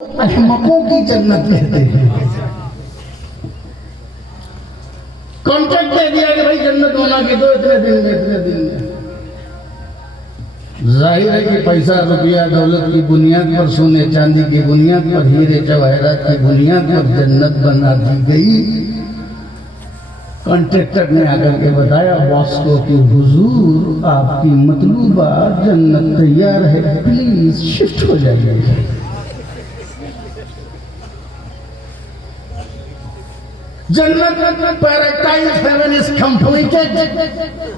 अहमकों की जन्नत कहते हैं। कॉन्ट्रैक्ट दे दिया कि भाई जन्नत बना के दो इतने दिन में इतने दिन में। जाहिर है कि पैसा रुपया दौलत की बुनियाद पर, सोने चांदी की बुनियाद पर, हीरे जवाहरात की बुनियाद पर जन्नत बना दी गई। कॉन्ट्रैक्टर ने आकर के बताया बॉस को कि हुजूर आपकी मतलूबा जन्नत तैयार है, प्लीज शिफ्ट हो जाइए। जन्नत पैराडाइज हेवन इज कंप्लीटेड,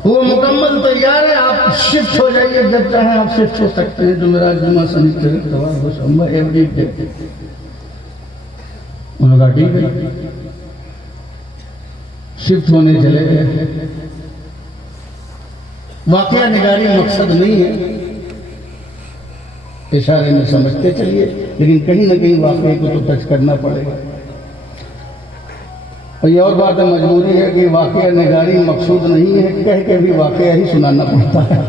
वो मुकम्मल तैयार है, आप शिफ्ट हो जाइए, जब चाहे आप शिफ्ट हो सकते हैं। जुमेरात जुमा शनिचर इतवार सोमवार एवरी डे। उन्होंने कहा ठीक है, शिफ्ट होने चले गए। वाकया निगारी मकसद नहीं है, इशारे में समझते चलिए, लेकिन कहीं ना कहीं वाकये को तो टच करना पड़ेगा। और ये और बात है, मजबूरी है कि वाकया निगारी मकसूद नहीं है, कह के भी वाकया ही सुनाना पड़ता है।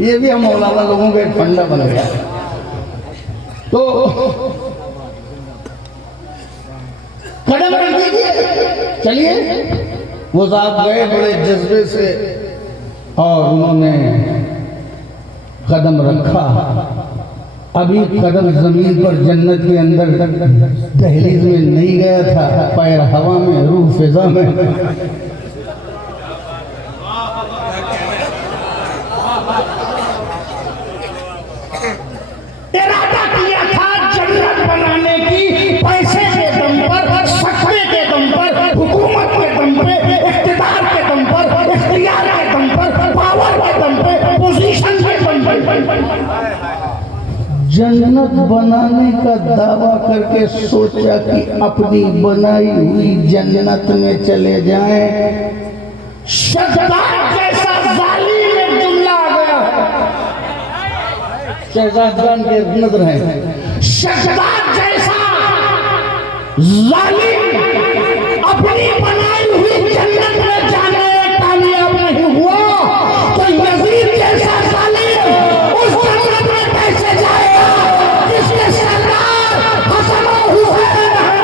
ये भी हम मौलाना लोगों का एक फंडा बन गया। तो कदम रख दीजिए, चलिए। वो साहब गए बड़े जज्बे से और उन्होंने कदम रखा। अभी कदम जमीन पर जन्नत के अंदर दहलीज में नहीं गया था, पैर हवा में, रूह फिजा में। इरादा किया था जन्नत बनाने की, पैसे के दम पर, सख्ते के दम पर, हुकूमत के दम पे, इख्तिदार के दम पर, इख्तियार के दम पर, पावर के दम पे, पोजीशन के दम पर जन्नत बनाने का दावा करके सोचा कि अपनी बनाई हुई जन्नत में चले जाएं। शहजाद जैसा जालिम एक जुमला आ गया। शहजाद खान के नजर है, शहजाद जैसा जालिम अपनी बनाई हुई जन्नत में जाने कामयाब नहीं हुआ, तो यजीद जैसा जालिम उस जन्नत में कैसे जाएगा जिसके सरदार हसन और हुसैन हैं।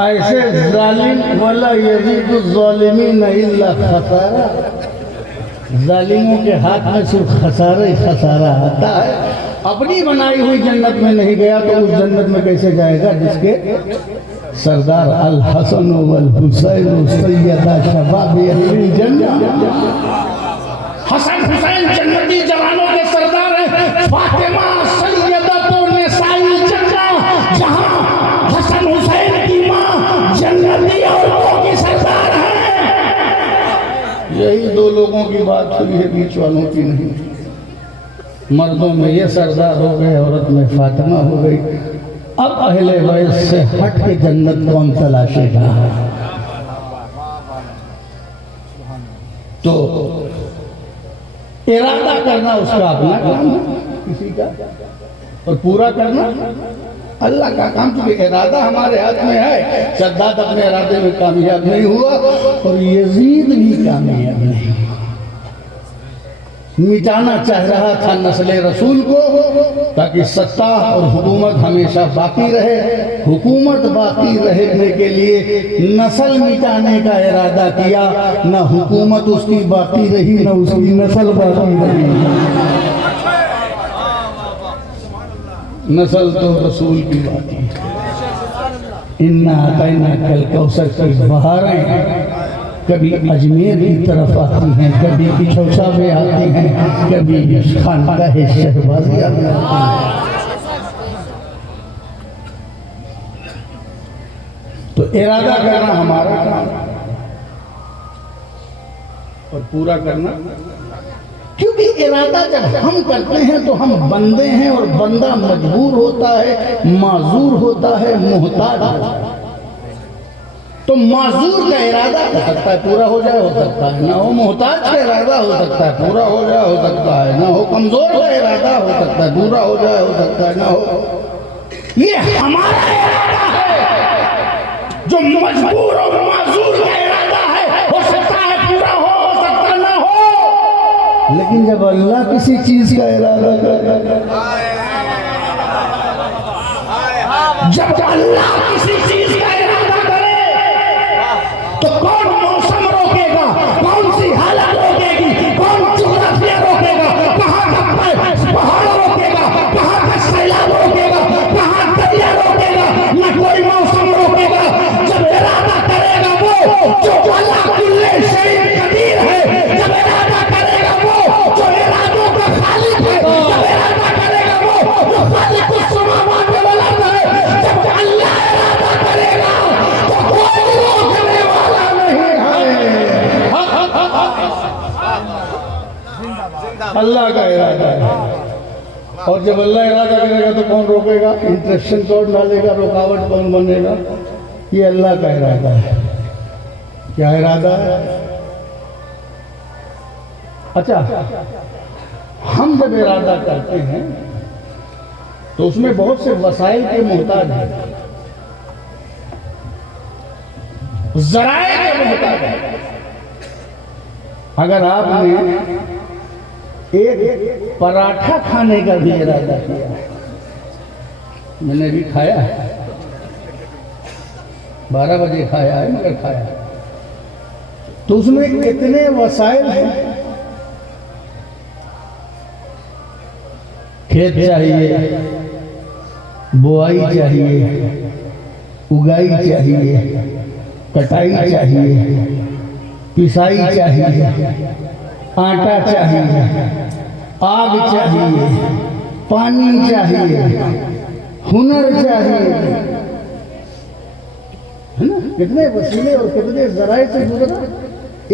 ऐसे जालिम वाला यजीद ज़ालिमीन इल्ला खसारा, जालिमों के हाथ में सिर्फ खसारा ही खसारा आता है। अपनी बनाई हुई जन्नत में नहीं गया तो उस जन्नत में कैसे जाएगा जिसके सरदार अल हसन वल हुसैन सैयदा शबाब अहल जन्नत। हसन हुसैन जन्नती जवानों के सरदार हैं। फातिमा सैयदा तो निसाई जन्नत, जहां हसन हुसैन की मां जन्नती औरतों की सरदार है। यही दो लोगों की बात हुई है, बीच वालों की नहीं। मर्दों में ये सरदार हो गए, औरत में फातिमा हो गई। अब अहले बैत से हट के जन्नत कौन तलाशेगा? तो इरादा करना उसका अपना काम है, किसी का, और पूरा करना अल्लाह का काम। क्योंकि इरादा हमारे हाथ में है। शद्दाद अपने इरादे में कामयाब नहीं हुआ और यजीद भी कामयाब नहीं। मिटाना चाह रहा था नस्ल रसूल को, ताकि सत्ता और हुकूमत हमेशा बाकी रहे। हुकूमत बाकी रहने के लिए नस्ल मिटाने का इरादा किया, न हुकूमत उसकी बाकी रही, न उसकी नस्ल बाकी रही। नस्ल तो रसूल की बात है। इन्ना अतैना कल कौसर की बहारें कभी अजमेर की तरफ आती हैं, कभी इछौछा में आती हैं, कभी खानकाह शहबाजी आती हैं। तो इरादा करना हमारा काम और पूरा करना, क्योंकि इरादा जब हम करते हैं तो हम बंदे हैं और बंदा मजबूर होता है, माजूर होता है, मोहताज होता है। तो माजूर का इरादा हो सकता है पूरा हो जाए, हो सकता है ना हो। मोहताज का इरादा हो सकता है पूरा हो जाए, हो सकता है ना हो। कमजोर का इरादा हो सकता है पूरा हो जाए, हो सकता है ना हो। ये हमारा इरादा है। जो मजबूर और माजूर का इरादा है, हो सकता है पूरा हो सकता ना हो। लेकिन जब अल्लाह किसी चीज का इरादा करे, जब अल्लाह किसी चीज का इरादा करे, तो कौन मौसम रोकेगा, कौन सी हालत रोकेगी, कौन जुग्राफिया रोकेगा, कहाँ का पहाड़ रोकेगा, कहाँ का सैलाब रोकेगा, कहाँ दरिया रोकेगा, न कोई मौसम रोकेगा। जब इरादा करेगा वो जो अल्लाह कुल्ले शरीफ कदीर है, जब इरादा करेगा वो जो इरादों का खालिक है, जब इरादा करेगा वो जो खालिक समावात वल अर्द है, जब अल्लाह इरादा करेगा तो कोई रोकने वाला नहीं है। अल्लाह का इरादा है। और जब अल्लाह इरादा करेगा तो कौन रोकेगा? इंटरेक्शन कौन डालेगा, रुकावट कौन बनेगा? ये अल्लाह का इरादा है। क्या इरादा है? अच्छा, हम जब इरादा करते हैं तो उसमें बहुत से वसाइल के मोहताज हैं, जराए के मोहताज हैं। अगर आपने एक पराठा खाने का भी इरादा किया, मैंने भी खाया है, 12 बजे खाया है मगर खाया है, तो उसमें कितने वसाइल हैं। खेत चाहिए, बुआई चाहिए, उगाई चाहिए, कटाई चाहिए, पिसाई चाहिए, आटा चाहिए, आग चाहिए, पानी चाहिए, हुनर चाहिए, है ना? कितने वसीले और कितने जराए से गुजरा।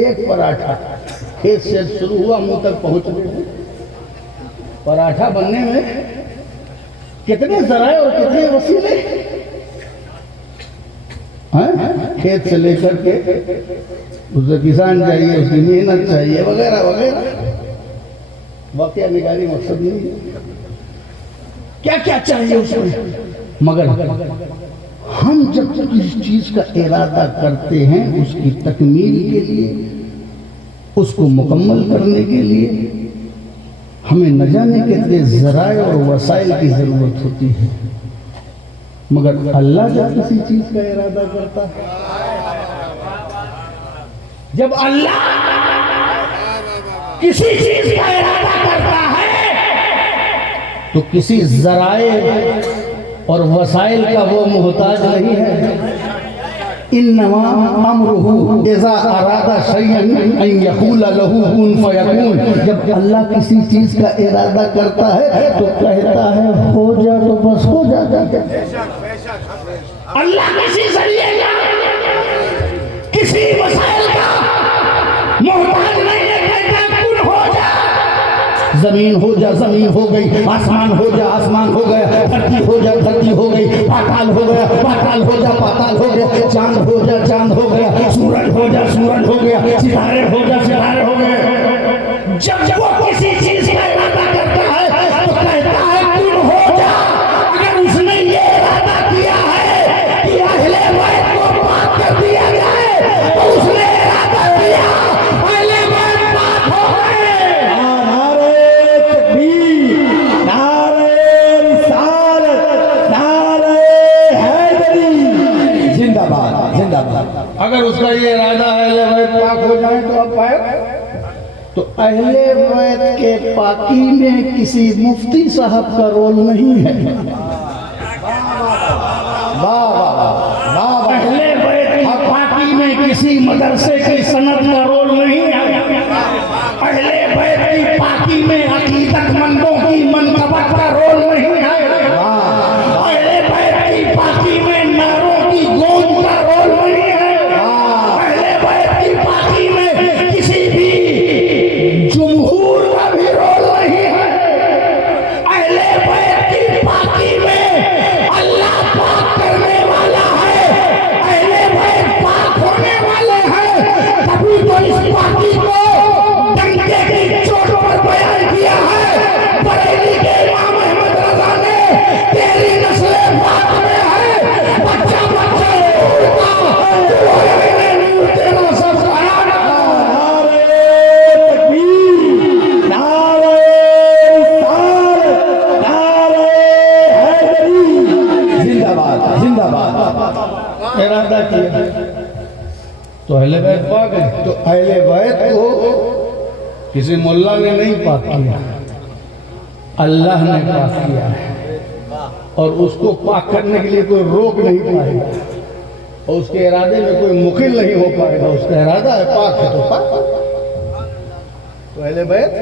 एक पराठा खेत से शुरू हुआ, मुंह तक पहुंच गया। पराठा बनने में कितने जराए और कितने वसीले हैं। खेत से लेकर के उसे किसान चाहिए, उसकी मेहनत चाहिए, वगैरह वगैरह। वाकया निगारी मकसद नहीं है, क्या क्या चाहिए उसमें। मगर हम जब किसी चीज का इरादा करते हैं, उसकी तकमील के लिए, उसको मुकम्मल करने के लिए हमें न जाने कितने ज़राए और वसाइल की ज़रूरत होती है। मगर अल्लाह जब किसी चीज का इरादा करता है, जब अल्लाह किसी चीज का इरादा करता है तो किसी ज़राए और वसाइल का वो मोहताज नहीं है। इन्नमा अमरुहु इज़ा अरादा शैअन अन यक़ूला लहू कुन फयकून। जब अल्लाह किसी चीज का इरादा करता है तो कहता है हो जा, तो बस हो जाता है। अल्लाह किसी जरिए का, किसी वसाइल का मोहताज नहीं है। कहता कुन हो जा, जमीन हो जा, जमीन हो गई। आसमान हो जा, आसमान हो गया। धरती हो जा, धरती हो गई। पाताल हो गया, पाताल हो जा, पाताल हो गया। चांद हो जा, चांद हो गया। सूरज हो जा, सूरज हो गया। सितारे हो जा, सितारे हो गए। जब वो किसी चीज का इरादा करता है तो कहता है कुन हो जा। अगर उसने ये इरादा किया है कि अहले बैत को पाक कर दिया जाए तो उसने इरादा किया, अहले बैत पाक हो गए। अगर उसका ये इरादा है अहले बैत पाक हो जाए तो अब पाक। तो अहले बैत के पाकी में किसी मुफ्ती साहब का रोल नहीं है। अहले बैत की पाकी में किसी मदरसे की सनद का रोल नहीं है। अहले बैत की पाकी में अकीदतमंदों की मनकबत का रोल नहीं है। अहले बैत की पाकी में नारों की गूंज का रोल नहीं है। अहले बैत की पाकी में किसी भी जुमहूर का भी रोल नहीं है। अहले बैत की पाकी में अल्लाह पाक करने वाला है। अहले बैत पाक इरादा किया तो अहले बैत पाक है। तो अहले बैत को किसी मुल्ला ने नहीं पाक किया, अल्लाह ने पाक किया है। और उसको पाक करने के लिए कोई रोक नहीं पाएगा और उसके इरादे में कोई मुखिल नहीं हो पाएगा। उसका इरादा है पाक है तो पाक। तो अहले बैत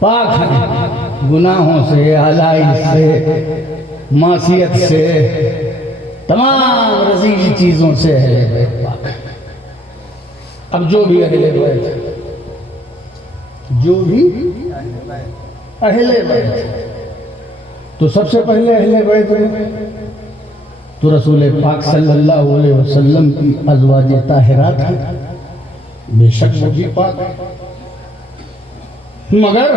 पाक है गुनाहों से, हलाई से, मासियत से, तमाम रजीली चीजों से अहले बैत पाक है। अब जो भी अहले बैत, जो भी अहले बैत, तो सबसे पहले अहले बैत में तो रसूल पाक सल्लल्लाहु अलैहि वसल्लम की अज़वाज ताहिरात है, बेशक वो भी पाक है। मगर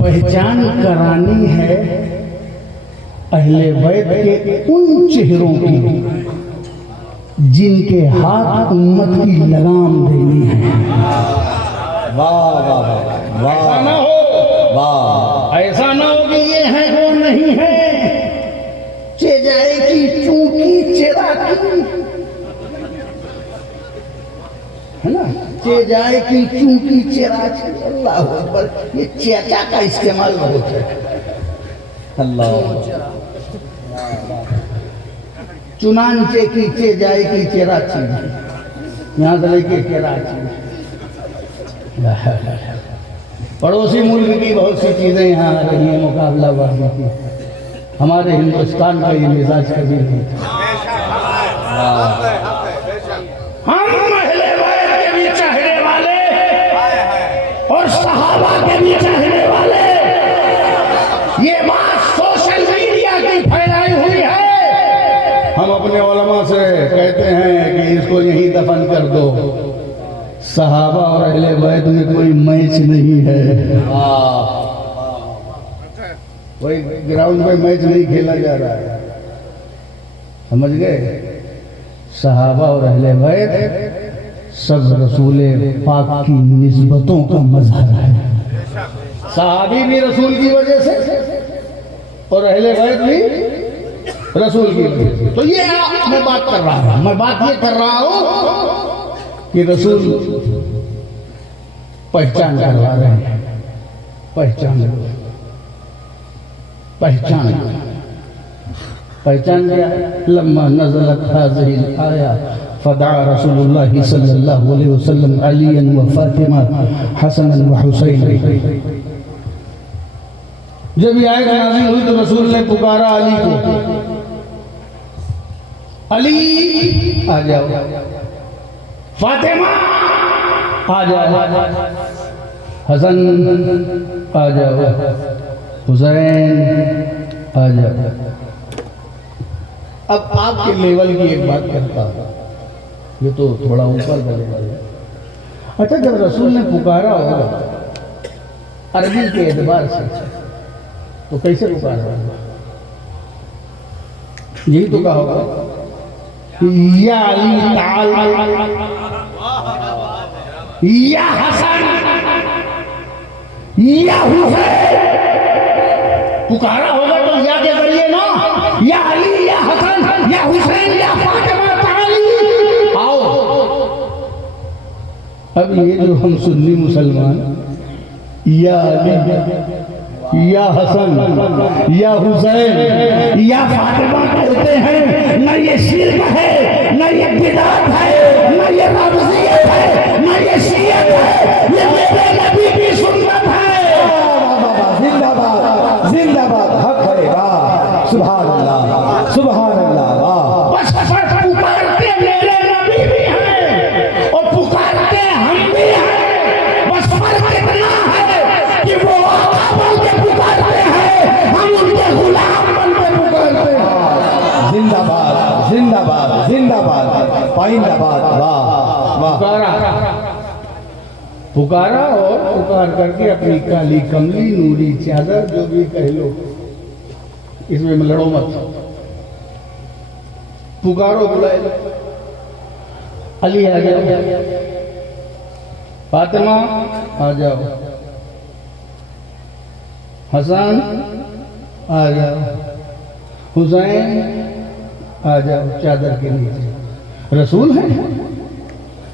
पहचान करानी है अहले बैत के उन चेहरों की जिनके हाथ उम्मत की लगाम देनी है। वाह वाह वाह ऐसा ना हो, वाह, ऐसा ना हो कि ये है वो नहीं है, चे जाएगी चूंकी चेरा की, है ना, चे जाएगी चूंकी चेरा की। अल्लाह अकबर, ये चेचा का इस्तेमाल बहुत है। अल्लाह, चुनांचे की चे जाएगी चेरा की, यहाँ से लेके चेरा की। पड़ोसी मुल्क की बहुत सी चीजें यहाँ आ रही हैं मुकाबलाबाजी की। हमारे हिंदुस्तान का ये मिजाज कभी नहीं था। हम अहले बैत के भी चाहने वाले और सहाबा के भी चाहने वाले, ये बात सोशल मीडिया की फैलाई हुई है। हम अपने उलमा से कहते हैं कि इसको यहीं दफन कर दो। सहाबा और अहले बैत में कोई मैच नहीं है, कोई ग्राउंड में मैच नहीं खेला जा रहा है, समझ गए। सहाबा और अहले बैत सब रसूल पाक की निस्बतों का मजहर है। सहाबी भी रसूल की वजह से और अहले बैत भी रसूल की वजह से। तो ये मैं बात कर रहा हूं, मैं बात ये कर रहा हूं कि रसूल पहचान करवा रहे हैं। पहचान पहचान पहचान क्या है? लम्मा नज़लत हाज़िहिल आया फदअ रसूलुल्लाह सल्लल्लाहु अलैहि वसल्लम अलीयन व फातिमा हसनन व हुसैन। जब ये आयत नाज़िल हुई तो रसूल ने पुकारा अली को, अली आ जाओ, फातिमा आ जाओ, हसन आ जाओ, हुसैन आ जाओ। अब आपके लेवल की एक बात करता हूं, ये तो थोड़ा ऊपर बढ़ेगा। अच्छा, जब रसूल ने पुकारा होगा अरबी के एतबार से, तो कैसे पुकारा होगा? यही तो कहा होगा या अली ताल, या हसन, या हुसैन। पुकारा होगा तो या के जरिए ना, या अली, या हसन, या हुसैन, या फातिमा ताली आओ। अब ये जो हम सुन्नी मुसलमान या अली, या हसन, या हुसैन, या फातिमा कहते हैं, न ये शिर्क है, न ये बिदअत है, न ये रमजियत है, न ये शियत है, ये मेरे नबी की सुन्नत है। जिंदाबाद जिंदाबाद, हक है, वाह सुभान अल्लाह सुभान अल्लाह, वाह। बस पुकारते मेरे नबी भी हैं और पुकारते हम भी हैं। बस फर्क इतना है कि वो आका बन के पुकारते हैं, हम उनके गुलाम बन के पुकारते हैं। जिंदाबाद जिंदाबाद जिंदाबाद, पाइंदाबाद, वाह वाह। पुकारा और पुकार करके अपनी काली कमली नूरी चादर जो भी कह लो, इसमें लड़ो मत, पुकारो, बुलाए लो। अली आ जाओ, फातिमा आ जाओ, हसन आ जाओ, हुसैन आ जाओ चादर के नीचे। रसूल है,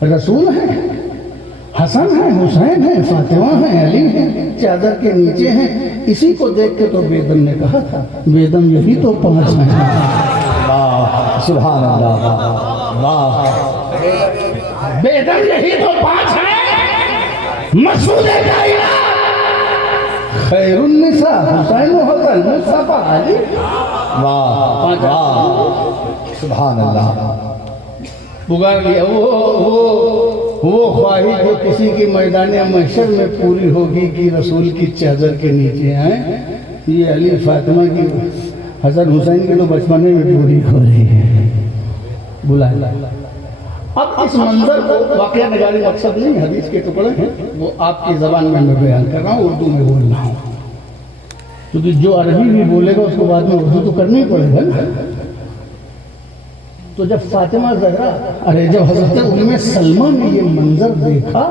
रसूल है, हसन है, हुसैन है, फातिमा है, अली है, चादर के नीचे हैं। इसी को देख के तो बेदम ने कहा था, बेदम यही तो 5 हैं। वाह सुभान अल्लाह, वाह बेदम यही तो 5 हैं। मसूद खैरुन निसा हुसैन व हसन मुस्तफा अली। वाह वाह सुभान अल्लाह। पुकार लिया वो ख्वाहिश जो किसी की मैदान महशर में पूरी होगी कि रसूल की चादर के नीचे आए, ये अली फातिमा की हसन हुसैन की तो बचपने में पूरी हो रही है। बुला अब इस मंजर को वाकया नगारी मकसद नहीं, हदीस के टुकड़े हैं, वो आपकी ज़बान में मैं बयान कर रहा हूँ, उर्दू में बोल रहा हूँ, क्योंकि जो अरबी भी बोलेगा उसको बाद में उर्दू तो करनी ही पड़ेगा ना। तो जब फातिमा ज़हरा जब हज़रत उम्मे सलमा ने ये मंजर देखा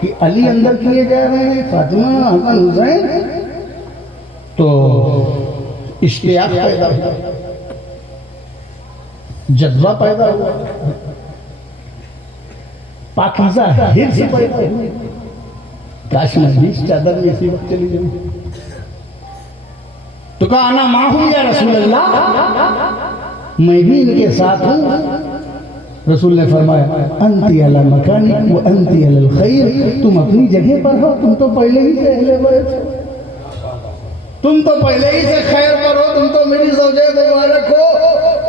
कि अली अंदर किए जा रहे हैं, फातिमा हसन हुसैन, तो इश्तियाक पैदा हुआ, जज्बा पैदा हुआ, पाकीज़ा हिर्स पैदा हुई। काश मैं भी इस चादर में इसी वक्त चली जाऊं। तो कहा आना माहूं या रसूल अल्लाह, मैं भी इनके साथ हूं। रसूल ने फरमाया अंती अला मकानी व अंती अलल खैर, तुम अपनी जगह पर हो, तुम तो पहले ही से अहले बैत हो, तुम तो पहले ही से खैर पर हो, तुम तो मेरी ज़ौजे मुबारक हो,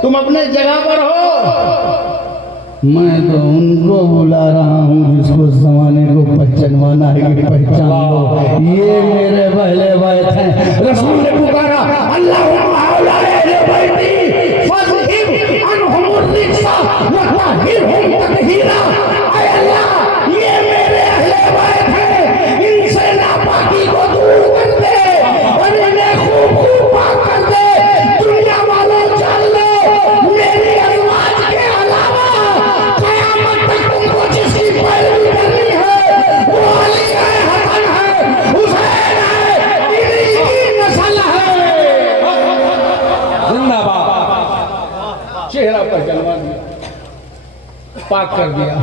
तुम अपने जगह पर हो। मैं तो उनको बुला रहा हूँ जिसको ज़माने को पहचानवाना है कि पहचान लो, ये मेरे पहले बैत हैं। रसूल ने पुकारा अल्लाहुम्मा औला अहले बैती फज़हिब अनहुम रिक्सा व तहिरहुम ततहीरा। ऐ अल्लाह, ये मेरे अहले बैत हैं, इनसे नापाकी को दूर कर दे और इन्हें खूब खूब पाक कर दे। दुनिया वालों जान लो, मेरी अज़वाज के अलावा क़यामत तक तुमको जिसकी पैरवी करनी है वो अली है, हसन है, हुसैन है, इन्हीं की नस्ल है। जिंदाबाद। चेहरा पर जलवा दिया, पाक कर दिया,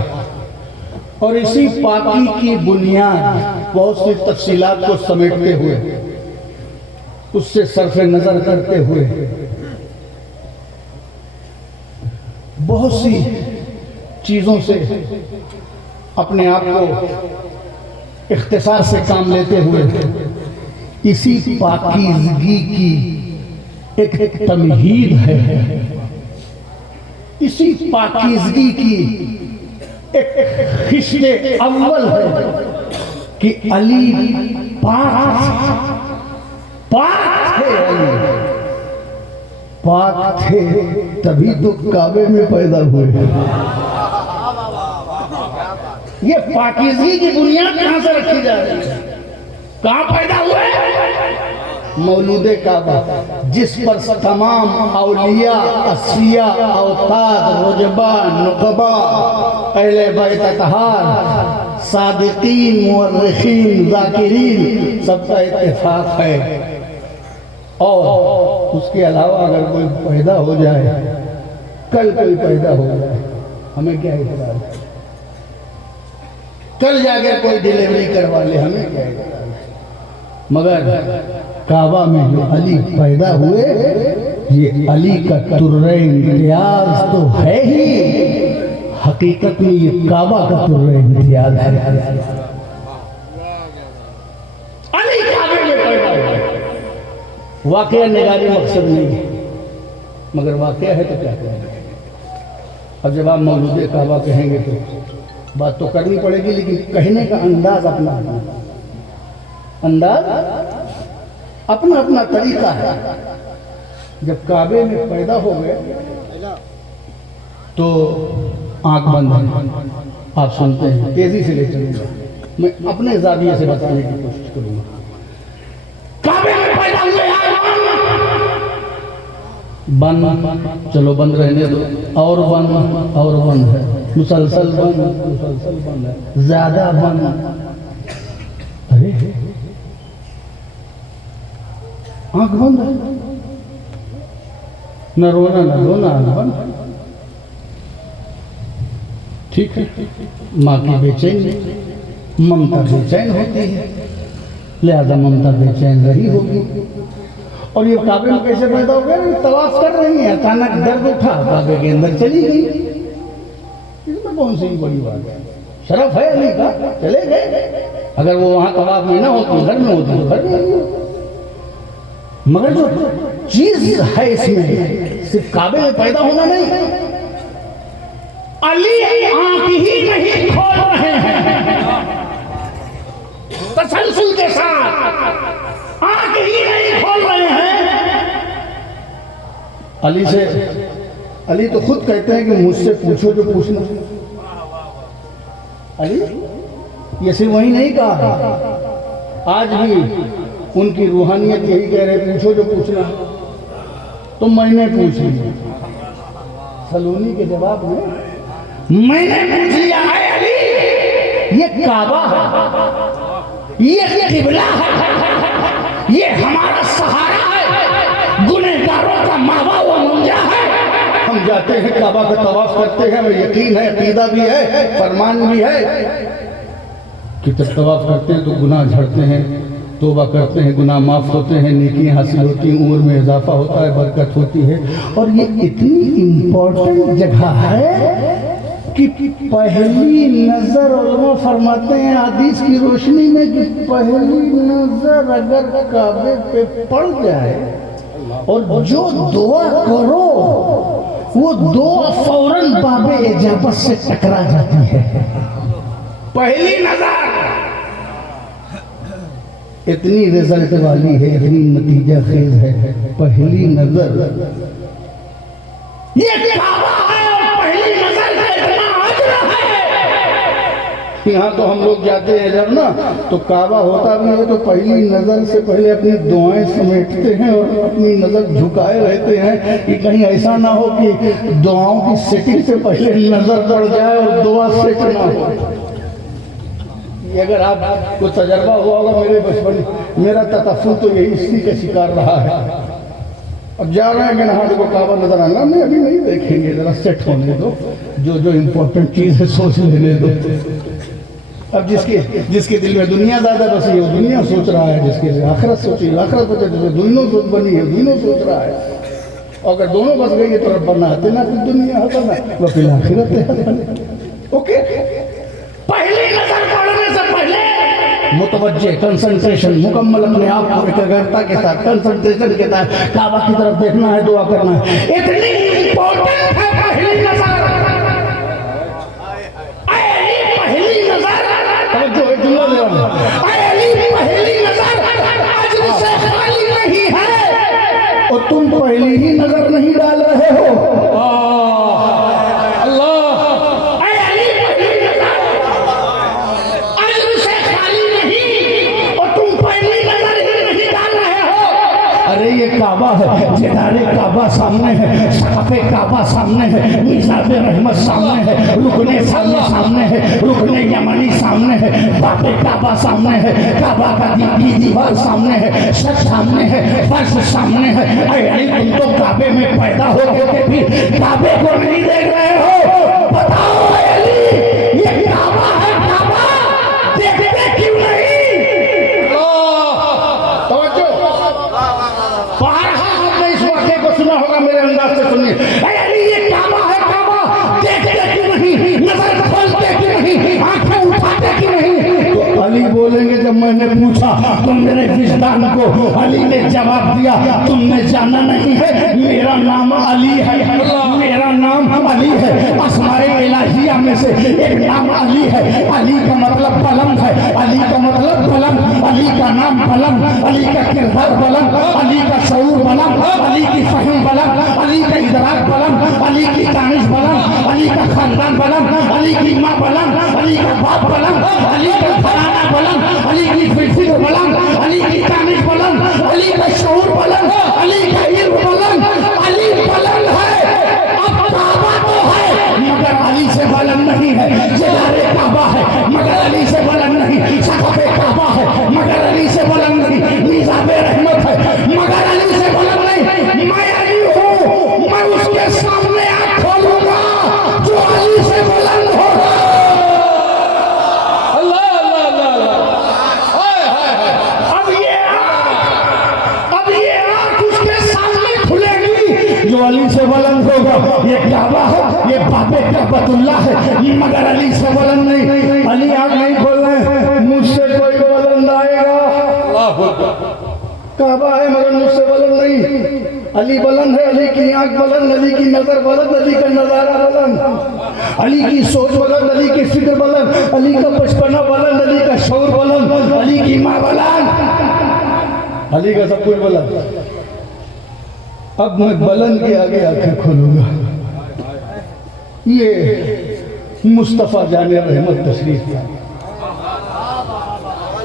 और इसी पाकी की बुनियाद बहुत सी तफसीलात को समेटते हुए, उससे सरफे नजर करते हुए, बहुत सी चीजों से अपने आप को इख्तिसार से काम लेते हुए इसी पाकीज़गी की एक तमहीद है, इसी पाकीज़गी की एक हिस्से अव्वल है कि अली पाक थे, अली पाक थे, तभी तो काबे में पैदा हुए। ये पाकीज़गी की बुनियाद कहाँ से रखी जा रही है, कहाँ पैदा हुए? मौलूद काबा, जिस पर तमाम औलिया, अस्फिया, औताद, रुजबा, नुकबा, अहले बैत अतहार, सादिकीन, मुअर्रिखीन, ज़ाकिरीन, सबका इत्तेफाक है। और उसके अलावा अगर कोई पैदा हो जाए, कल कोई पैदा हो जाए, हमें क्या इतराज़ है? कल जाकर कोई डिलीवरी करवा ले, हमें क्या इतराज़ है? मगर काबा में जो अली पैदा हुए, ये अली का तुर्रे इम्तियाज तो है ही, हकीकत में ये काबा का तुर्रे इम्तियाज है। अली काबे में पैदा हुए, वाकया निगारी मकसद नहीं है, मगर वाकया है तो क्या करेंगे। अब जब आप मौलूद काबा कहेंगे तो बात तो करनी पड़ेगी, लेकिन कहने का अंदाज अपना अपना तरीका है। जब काबे में पैदा हो गए तो आंख बंद है, आप सुनते हैं, तेजी से ले चलूंगा, मैं अपने ज़ाविये से बताने की कोशिश करूंगा। काबे में पैदा हुए बंद, चलो बंद रहने दो, और बंद है, मुसलसल बंद है, ज्यादा बंद। अरे आंख बंद है, न रोना न धोना न बन। ठीक है, माँ की बेचैन ममता बेचैन होती है, लिहाजा ममता बेचैन रही होगी। और ये काबे में कैसे पैदा हो गया? तवाफ कर रही है, अचानक दर्द उठा, काबे के अंदर चली गई। इसमें कौन सी बड़ी बात है? शरफ है अली का, चले गए। अगर वो वहां तवाफ में ना होती, घर में होती तो घर में होती। मगर जो चीज है इसमें सिर्फ काबे में पैदा होना नहीं, अली आंख ही नहीं खोल रहे हैं तसलसल के साथ, आंख ही नहीं खोल रहे हैं। अली तो खुद कहते हैं कि मुझसे पूछो जो पूछना। अली ये सिर्फ वही नहीं कहा, आज भी उनकी रूहानियत यही कह रहे, पूछो जो पूछना। तो मैंने पूछ लिया सलोनी के जवाब में, मैंने पूछ लिया है अली, ये काबा है, ये किबला है, ये हमारा सहारा है, गुनहगारों का मावा व मुंजा है। हम जाते हैं काबा का तवाफ करते हैं, हमें यकीन है, अकीदा भी है, फरमान भी है कि जब तवाफ करते हैं तो गुनाह झड़ते हैं, तौबा करते हैं, गुनाह माफ होते हैं, नेकियां हासिल होती हैं, उम्र में इजाफा होता है, बरकत होती है। और ये इतनी इम्पोर्टेंट जगह है कि पहली नजर उलमा फरमाते हैं हदीस की रोशनी में कि पहली नजर अगर काबे पे पड़ जाए और जो दुआ करो वो दुआ फौरन बाबे इजाबत से टकरा जाती है। पहली नजर इतनी रिजल्ट वाली है, इतनी नतीजा खेज है। पहली नजर ये काबा है और पहली नजर का इतना अजर है। यहाँ तो हम लोग जाते हैं जब ना, तो काबा होता भी है तो पहली नजर से पहले अपनी दुआएं समेटते हैं और अपनी नजर झुकाए रहते हैं कि कहीं ऐसा ना हो कि दुआओं की सेटिंग से पहले नजर पड़ जाए और दुआ सेट ना हो। अगर आपको तजर्बा हुआ होगा, मेरे बचपन मेरा ततफुल तो यही इसी का शिकार रहा है। अब जा रहे हैं कि नहा को काबा नजर आना, नहीं अभी नहीं देखेंगे, जरा सेट होने दो, जो जो इम्पोर्टेंट चीज है सोच लेने दो। अब जिसके दिल में दुनिया ज्यादा बसी है वो दुनिया सोच रहा है, जिसके लिए आखिरत सोची आखिरत बचे, जिसमें दोनों सोच बनी है दोनों सोच रहा है। और अगर दोनों बस गई है तो रब्बना आतिना फिर दुनिया हसना व फिल आखिरत। ओके, पहली नजर पड़ने से पहले मुतवज्जे कंसंट्रेशन मुकम्मल अपने आप को एकाग्रता के साथ कंसंट्रेशन के साथ काबा की तरफ देखना है, दुआ करना है। इतनी इंपॉर्टेंट है पहली नजर। पहली नजर जो एक जुमला ले रहा हूं, पहली नजर अजर से खाली नहीं है और तुम पहली ही नजर नहीं डाल रहे हो। ये काबा है, जिदारे काबा सामने है, सकाफे काबा सामने है, मिज़ाबे रहमत सामने है, रुकने सामने है, रुकने यमनी सामने है, बापे काबा सामने है, काबा का दीवार सामने है, छत सामने है, फर्श सामने है। अरे तुम तो काबे में पैदा हो के भी काबे को नहीं देख रहे हो। बताओ अली, ये काबा है, काबा देखते क्यों नहीं? सुना होगा, मेरे अंदाज से सुनिए। अरे ये काबा है, काबा देखते क्यों नहीं? नजर खोलते क्यों नहीं? आंखें उठाते क्यों नहीं? तो अली बोलेंगे जब मैंने पूछा तो मेरे विजदान को अली ने जवाब दिया, तुमने जाना नहीं है मेरा नाम अली है, मेरा नाम अली है। अस्माए इलाहिया में से एक नाम अली है। अली का मतलब बुलंद है, अली का मतलब बुलंद, अली का नाम बुलंद, अली का किरदार बुलंद, अली का शऊर बुलंद, अली की फहम बुलंद, अली का इदराक बुलंद, अली की दानिश बुलंद, अली का खानदान बुलंद, अली की माँ बुलंद, अली का बाप बुलंद, अली का घराना बुलंद, अली की फिक्र बुलंद, अली की दानिश बुलंद, अली का शऊर बुलंद, अली का इल्म बुलंद, अली बुलंद है। अब काबा तो है मगर अली से बुलंद नहीं है। जिदारे काबा है मगर अली से बुलंद नहीं। सकाफे काबा है मगर अली से बुलंद नहीं। मिज़ाबे रहमत है मगर अली से बुलंद नहीं। मैं अली हूँ, ये काबा है, ये बाबे काबतुल्लाह है, मगर अली से बुलंद नहीं। अली आँख नहीं खोल रहे, मुझसे कोई बुलंद आएगा। काबा है मगर मुझसे बुलंद नहीं। अली बुलंद है, अली की आँख बुलंद, अली की नजर बुलंद, अली का नजारा बुलंद, अली की सोच बुलंद, अली की फिक्र बुलंद, अली का बचपना बुलंद, अली का शौर बुलंद, अली की माँ बुलंद, अली का सब कुछ बुलंद। अब मैं बुलंद के आगे आंखें खोलूंगा। ये मुस्तफा जाने रहमत तशरीफ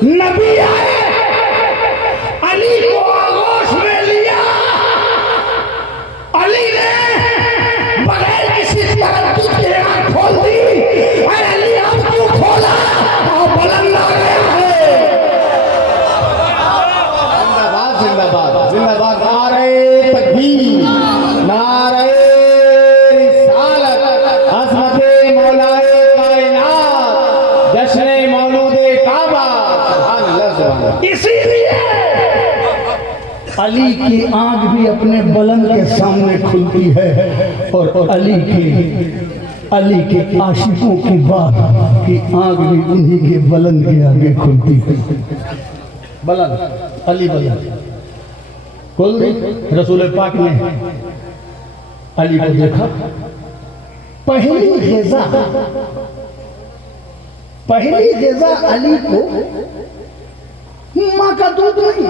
नबी आए, अली को आगोश में लिया, अली ने बगैर किसी तरक्की के आँख खोल दी। अरे अली आप क्यों खोला? और बुलंद आ गया है। जिंदाबाद जिंदाबाद जिंदाबाद। नारे तकबीर, नारे रिसालत, अज़मते मौलाए कायनात, जश्न मौलूदे काबा। सुभान अल्लाह सुभान अल्लाह। इसीलिए अली की आंख भी अपने बुलंद के सामने खुलती है और अली के आशिकों की बात की आंख भी उन्हीं के बुलंद के आगे खुलती है। बुलंद अली बुलंद खोल दी। रसूल पाक ने अली को देखा। पहली ग़िज़ा अली को माँ का दूध नहीं,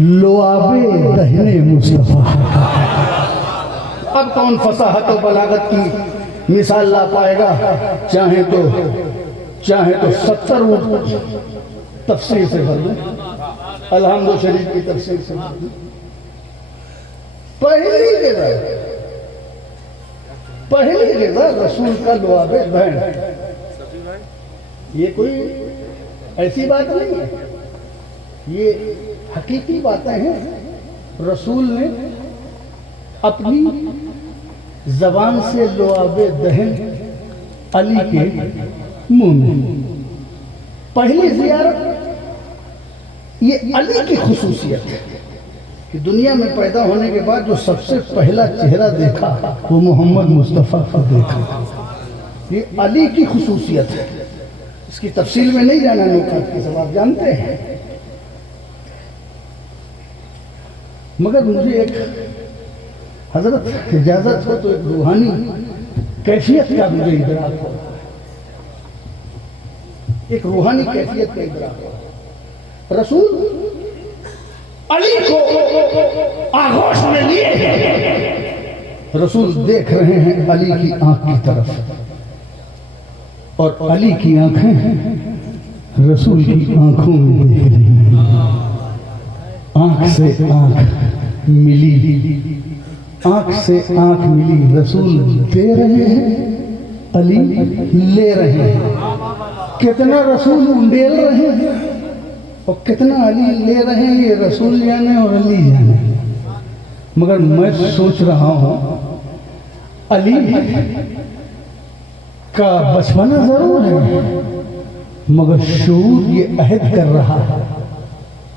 लुआबे दहने मुस्तफा। अब कौन फसाहत और बलागत की मिसाल ला पाएगा? चाहे तो 70 तफसीर से भर दो, अलहम्दुलिल्लाह शरीफ की तफसीर से भर दो। पहली ग़िज़ा रसूल का लुआबे दहन। ये कोई ऐसी बात नहीं है, ये हकीकी बातें हैं। रसूल ने अपनी जबान से लुआबे दहन अली के मुंह में। पहली ज़ियारत ये अली की खुसूसियत है कि दुनिया में पैदा होने के बाद जो सबसे पहला चेहरा देखा वो मोहम्मद मुस्तफ़ा को देखा। ये अली की खुसूसियत है। इसकी तफसील में नहीं जाना नुकात के सब आप जानते हैं, मगर मुझे एक हजरत इजाजत हो तो एक रूहानी कैफियत का मुझे इदराक हो, एक रूहानी कैफियत का इदराक हो। रसूल अली को आगोश में लिए, रसूल देख रहे हैं अली की आंख की तरफ, और अली की आंखें रसूल की आंखों में देख रही हैं। आंख से आंख मिली, आंख से आंख मिली। रसूल दे रहे हैं, अली ले रहे हैं। कितना रसूल उंडेल रहे हैं और कितना अली ले रहे हैं, ये रसूल जाने और अली जाने। मगर मैं सोच रहा हूं अली का बचपना जरूर है, मगर शऊर ये अहद कर रहा है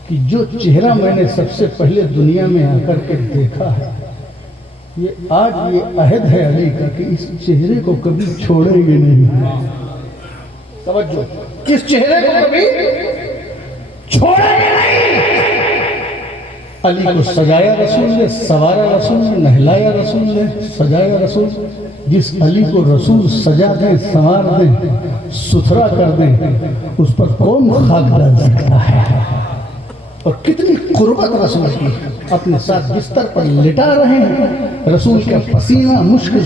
कि जो चेहरा मैंने सबसे पहले दुनिया में आकर के देखा है, ये आज ये अहद है अली का कि इस चेहरे को कभी छोड़ेंगे नहीं। तवज्जो, इस चेहरे को कभी छोड़ेंगे नहीं। अली को सजाया रसूल ने, सवारा रसूल ने, नहलाया रसूल ने, सजाया रसूल। जिस अली को रसूल सजा दें, संवार दें, सुथरा कर दें, उस पर कौन खाक डाल सकता है? और कितनी कुर्बत रसूल की, अपने साथ बिस्तर पर लिटा रहे हैं। रसूल का पसीना, मुश्किल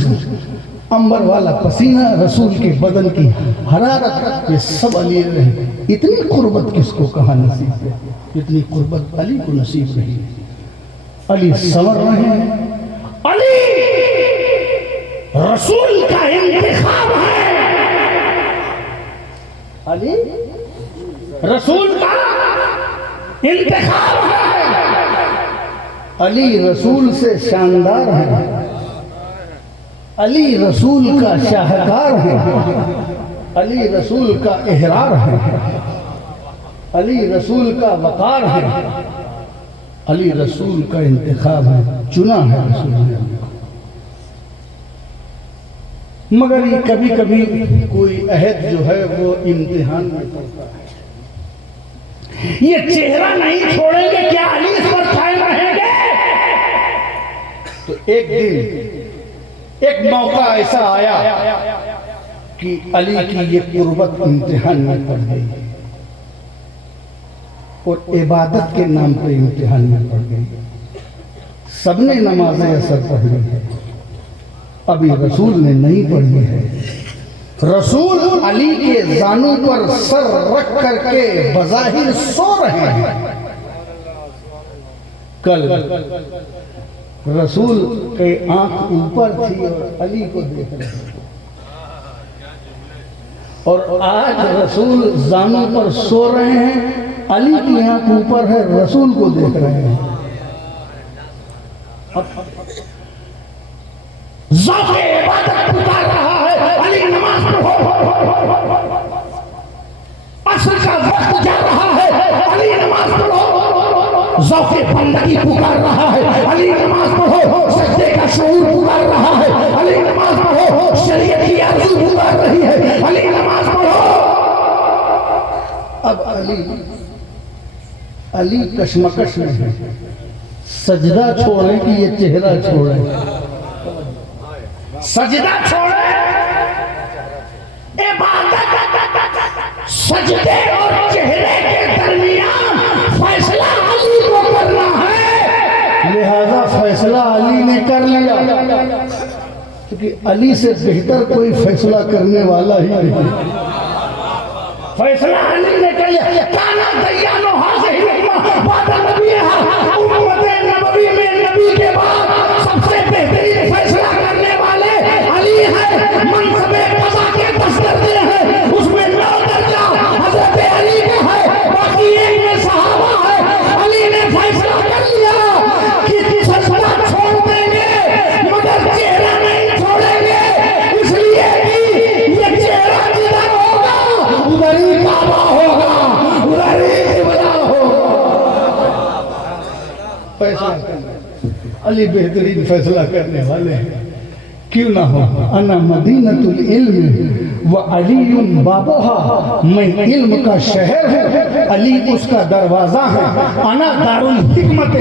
अंबर वाला पसीना, रसूल के बदन की हरारत, ये सब अली रहे। इतनी कुर्बत किसको कहा नसीब है? इतनी कुर्बत अली को नसीब रही। अली संवर रहे हैं। अली रसूल का इंतखाब है। अली रसूल का इंतखाब है। अली रसूल से शानदार है। अली रसूल का शाहकार है। अली रसूल का एहरार है। अली रसूल का वकार है। अली रसूल का इंतखाब है, चुना है रसूल ने। मगर ये कभी कभी कोई अहद जो है वो इम्तिहान में पड़ता है। ये चेहरा नहीं छोड़ेंगे क्या अली इस पर कायम रहेंगे? तो एक दिन एक मौका ऐसा आया कि अली की ये कुर्बत इम्तिहान में पड़ गई और इबादत के नाम पे इम्तिहान में पड़ गई। सबने नमाज असर पढ़ ली है, अभी रसूल ने नहीं पढ़ी है। रसूल अली के जानू पर सर रख करके बज़ाहिर सो रहे हैं। कल रसूल के आंख ऊपर थी और अली को देख रहे थे, और आज रसूल जानू पर सो रहे हैं, अली की आंख ऊपर है, रसूल को देख रहे हैं। ज़ौक़े इबादत पुकार रहा है, अली नमाज पढ़ो। असर का वक्त जा रहा है, अली नमाज पढ़ो। ज़ौक़े बंदगी पुकार रहा है, अली नमाज पढ़ो। सजदे का शऊर पुकार रहा है, अली नमाज पढ़ो। शरीयत की आरज़ू पुकार रही है, अली नमाज पढ़ो। अब अली कशमकश में है, सजदा छोड़े कि ये चेहरा छोड़े? सजदा छोड़े, इबादत सजदे और चेहरे के दरमियान फैसला अली को करना है, लिहाजा फैसला अली ने कर लिया, क्योंकि अली से बेहतर कोई फैसला करने वाला ही नहीं। फैसला अली ने कर लिया। काना दयानो हाज़िही बाद नबी उम्मत नबवी में नबी के बाद सबसे बेहतरीन फैसला करने वाले अली है। मनसबे क़ज़ा के 10 दर्जे हैं, उसमें 9 दर्जा हज़रत अली का है, बाकी एक में सहाबा है। अली ने फैसला कर लिया कि सजदा छोड़ देंगे मगर चेहरा नहीं छोड़ेंगे, इसलिए कि ये चेहरा जिधर होगा उधर ही काबा होगा, उधर ही क़िबला होगा। फैसला अली बेहतरीन फैसला करने वाले हैं, क्यों ना हो। अना मदीनतुल इल्म व अलीयुन बाबुहा, मैं इल्म का शहर हूँ, अली उसका दरवाजा है। अना दारुल हिकमत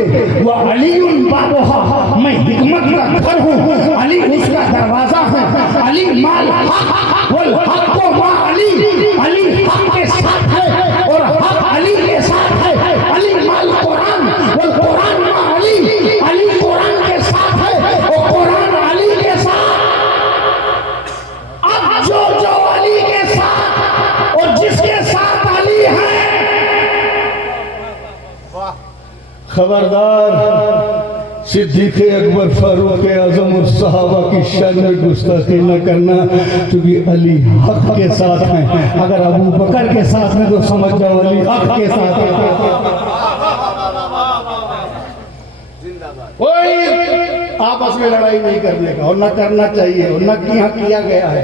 व अलीयुन बाबुहा, मैं हिकमत का घर हूँ, अली उसका दरवाजा है। अली माल हक वल हक मा अली, अली हक के साथ है और हक अली के साथ है। अली माल कुरान वल कुरान मा अली, अली कुरान के साथ है और कुरान अली के साथ। अब जो अली के साथ और जिसके साथ अली है, खबरदार सिद्दीक़ अकबर, फारूक आज़म और सहाबा की शान में गुस्ताखी न करना, क्योंकि अली हक के साथ हैं। अगर अबू बकर के साथ में तो समझ जाओ अली हक के साथ है। कोई आपस में लड़ाई नहीं करने का और न करना चाहिए और न यहाँ किया गया है।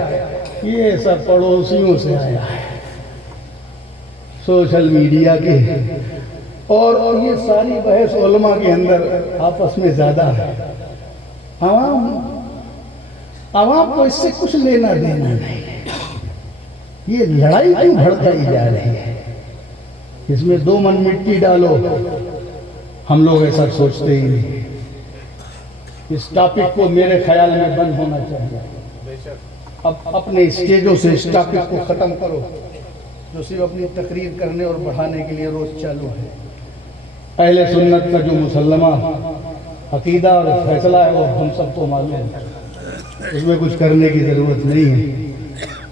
ये सब पड़ोसियों से आया है, सोशल मीडिया के, और ये सारी बहस उलमा के अंदर आपस में ज्यादा है। आवाम को इससे कुछ लेना देना नहीं है। ये लड़ाई क्यों भड़काई जा रही है? इसमें 2 मन मिट्टी डालो, हम लोग ऐसा सोचते ही नहीं। इस टॉपिक को मेरे ख्याल में बंद होना चाहिए। अब अपने स्टेजों से इस टॉपिक को खत्म करो, जो सिर्फ अपनी तकरीर करने और बढ़ाने के लिए रोज चालू है। अहले सुन्नत का जो मुसल्लमा अकीदा और फैसला है वो हम सबको मालूम है, उसमें कुछ करने की ज़रूरत नहीं है,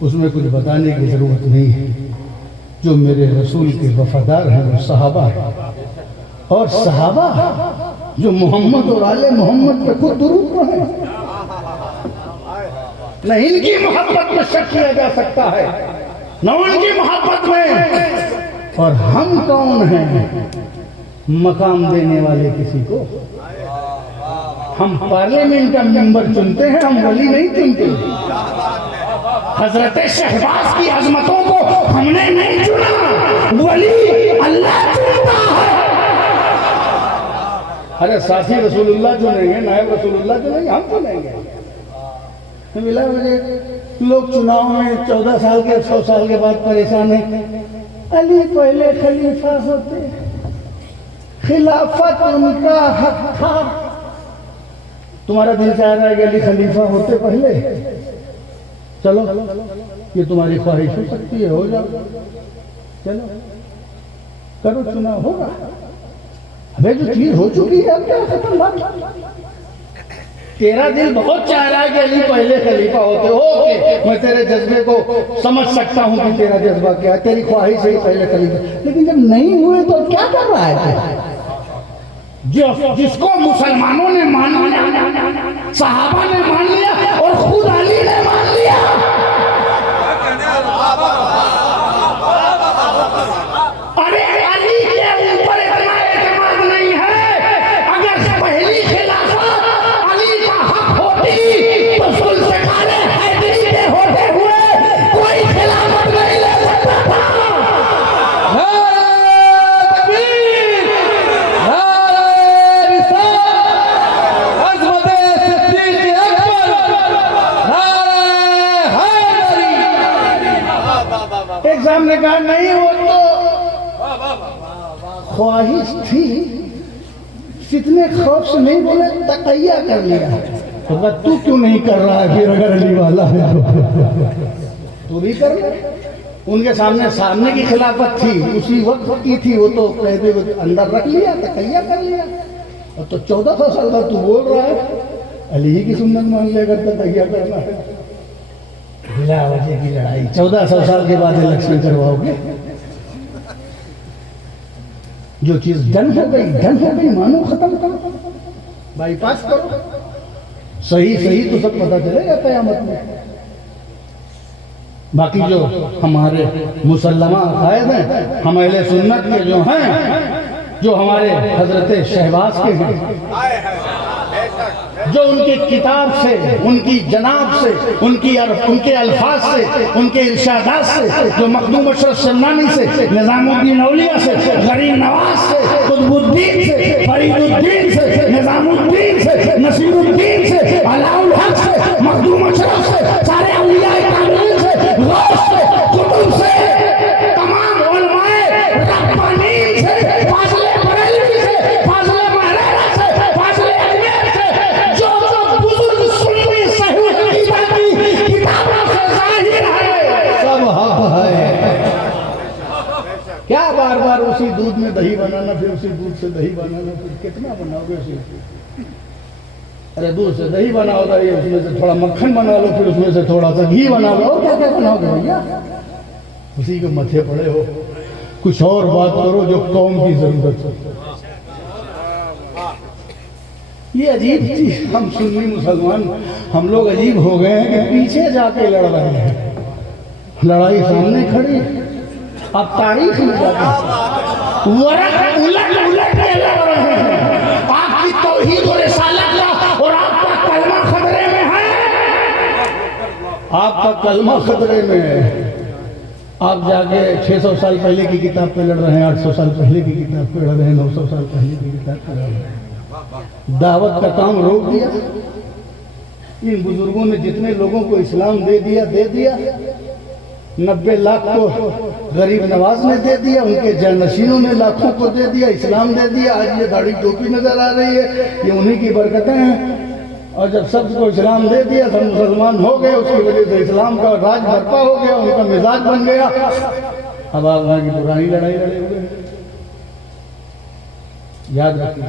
उसमें कुछ बताने की ज़रूरत नहीं है। जो मेरे रसूल के वफादार हैं वो सहाबा है, और सहाबा जो मोहम्मद और आले मोहम्मद पे खुद दुरूद पढ़े, न इनकी मोहब्बत में शक किया जा सकता है न उनकी मोहब्बत में। और हम कौन हैं मकाम देने वाले किसी को? हम पार्लियामेंट का मेंबर चुनते हैं, हम वली नहीं चुनते। हजरत शहबाज की अजमतों को हमने नहीं चुना, वली अल्लाह चुनता है। अरे साथी रसूलुल्लाह चुनेंगे, नायब रसूलुल्लाह चुनेंगे, हम चुनेंगे। मिला मुझे लोग चुनाव में 14 साल के 100 साल के बाद परेशान है। अली पहले खलीफा होते, खिलाफत उनका हक था। तुम्हारा दिल चाह रहा है कि अली खलीफा होते पहले, चलो ये तुम्हारी ख्वाहिश हो सकती है, हो जाओ, चलो करो, चुनाव होगा। अबे जो चीज हो चुकी है अब क्या खत्म बात। तेरा दिल बहुत चाह रहा है कि अली पहले खलीफा होते हो, ओके, मैं तेरे जज्बे को समझ सकता हूं कि तेरा जज्बा क्या है, तेरी ख्वाहिश है पहले खलीफा, लेकिन जब नहीं हुए तो क्या कर रहा है? जो जिसको मुसलमानों ने मान लिया, सहाबा ने मान लिया और खुद अली ने मान लिया, अरे अली के ऊपर इतना एतमाद नहीं है। अगर पहली खिलाफत अली का हक होती तो सुल्तान हैदरी के होते हुए कोई खिलाफत नहीं ले सकता था। एक सामने कहा नहीं, वो तो ख्वाहिश थी, कितने खौफ से नहीं बोले, तकैया कर लिया। तो तू क्यों नहीं कर रहा है फिर, अगर अली वाला है तू भी कर ले। उनके सामने की खिलाफत थी, उसी वक्त की थी, वो तो कहते हुए अंदर रख लिया, तकैया कर लिया। और तो 1400 साल बाद तू बोल रहा है अली ही की सुन्नत मान ले, अगर तकैया करना है। बिला वजह की लड़ाई 1400 साल के बाद इलेक्शन करवाओगे? जो चीज डन हो गई मानो, खत्म करो, बाईपास करो, सही तो सब पता चलेगा कयामत में। बाकी जो हमारे मुसल्लमा अकायद हैं, हम अहले सुन्नत के जो हैं, जो हमारे हजरत शहबाज के हैं, जो उनकी किताब से, उनकी जनाब से, उनके अल्फाज से, उनके इरशादात से, जो मखदूम अशरफ सन्नानी से, निजामुद्दीन औलिया से, गरीब नवाज से, कुतुबुद्दीन से, फरीदुद्दीन से, निजामुद्दीन से, नसीरुद्दीन से, अलाउल हक से, मखदूम अशरफ से, सारे औलिया कामिलीन से, गौस से, कुतुब से, तमाम उलमाए रब्बानीन से, फाज़िले बरेलवी से, फाज़िले महरेरा से, फाज़िले अजमेर से, जो बुजुर्ग सुन्नी सही किताबों से जाहिर है, सब हक है। क्या बार बार उसी दूध में दही बनाना, फिर उसी दूध से दही बनाना, फिर कितना बनाओगे उसे? अरे दूध से दही बनाओ, उसमें से थोड़ा मक्खन बना लो, फिर उसमें से थोड़ा सा घी बना लो, क्या क्या बनाओगे भैया? उसी के मथे पड़े हो। कुछ और बात करो जो कौम की जरूरत है। ये अजीब चीज, हम सुन्नी मुसलमान हम लोग अजीब हो गए हैं कि पीछे जाके लड़ रहे हैं, लड़ाई सामने खड़ी, अब तारीख में जाके उलट के लड़ रहे हैं। आपकी तौहीद और रिसालत का और आपका कलमा खतरे में है, आपका कलमा खतरे में है। आप जाके 600 साल पहले की किताब पे लड़ रहे हैं, 800 साल पहले की किताब पे लड़ रहे हैं, 900 साल पहले की किताब पे लड़ रहे हैं। दावत का काम रोक दिया। इन बुजुर्गों ने जितने लोगों को इस्लाम दे दिया, 90 लाख को गरीब नवाज ने दे दिया, उनके जानशीनों ने लाखों को दे दिया, इस्लाम दे दिया। आज ये दाढ़ी टोपी नजर आ रही है, ये उन्हीं की बरकतें हैं। और जब सबको इस्लाम दे दिया, सब मुसलमान हो गए, उसकी वजह से इस्लाम का राज बरपा हो गया, उनका मिजाज बन गया। अब आप वहां की पुरानी लड़ाई लड़े हुए। याद रखिए,